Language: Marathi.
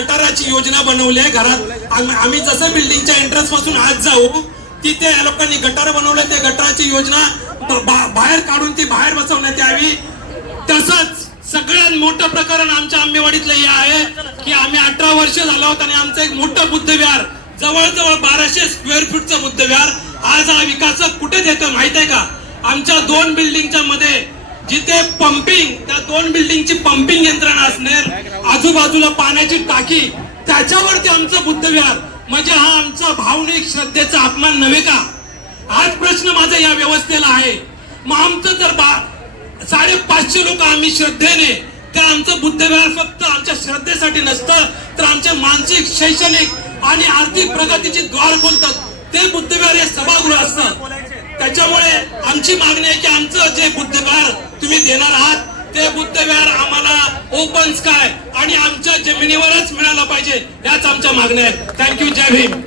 गटाराची योजना बनवली आहे घरात. आम्ही जसं बिल्डिंगच्या एंट्रन्सपासून आज जाऊ तिथे या लोकांनी गटार बनवले ते गटाराची योजना बाहेर काढून ती बाहेर बसवण्यात यावी. तसंच सगळ्यात मोठं प्रकरण आमच्या आंबेवाडीतलं हे आहे की आम्ही अठरा वर्ष झालो आहोत आणि आमचं एक मोठं बुद्धविहार जवळजवळ बाराशे स्क्वेअर फूटचं बुद्धविहार आज हा विकास कुठे देतो माहीत आहे का? आमच्या दोन बिल्डिंगच्या मध्ये जिथे पंपिंग त्या दोन बिल्डिंगची पंपिंग यंत्रणा असणार आजूबाजूला पाण्याची टाकी त्याच्यावरती आमचं बुद्धविहार. म्हणजे हा आमचा भावनिक श्रद्धेचा अपमान नव्हे का? हाच प्रश्न माझा या व्यवस्थेला आहे. मग आमचं जर बा साडेपाचशे लोक आम्ही श्रद्धेने तर आमचं बुद्धविहार फक्त आमच्या श्रद्धेसाठी नसतं तर आमच्या मानसिक शैक्षणिक आणि आर्थिक प्रगतीची द्वार बोलतात ते बुद्धविहार हे सभागृह असतं. त्याच्यामुळे आमची मागणी आहे की आमचं जे बुद्धविहार तुम्ही देणार आहात ते बुद्धविहार आम्हाला ओपन स्काय आणि आमच्या जमिनीवरच मिळालं पाहिजे. याच आमच्या मागण्या आहेत. थँक्यू जय भीम.